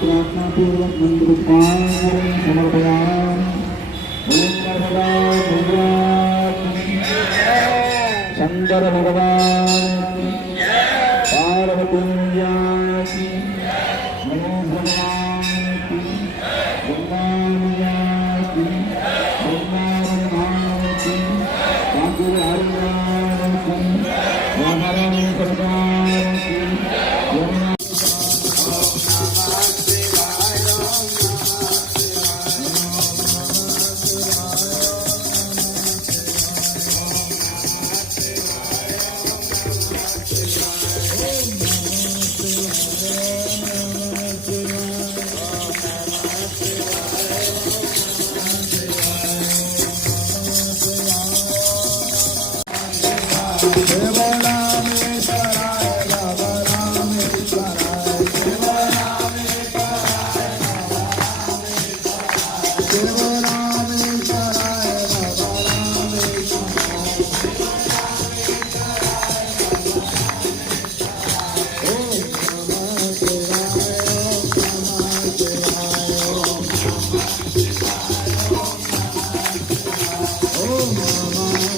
प्रार्थनापूर्वक मंत्रपुष्पांजलि समर्पयामि। ओम नर्मदा शंकर भगवान पार्वती मैया की, गणेश भगवान की, गंगा मैया की, गंगा भगवान की, ठाकुर हरिराम की, राधारानी सरकार की, यमुना देव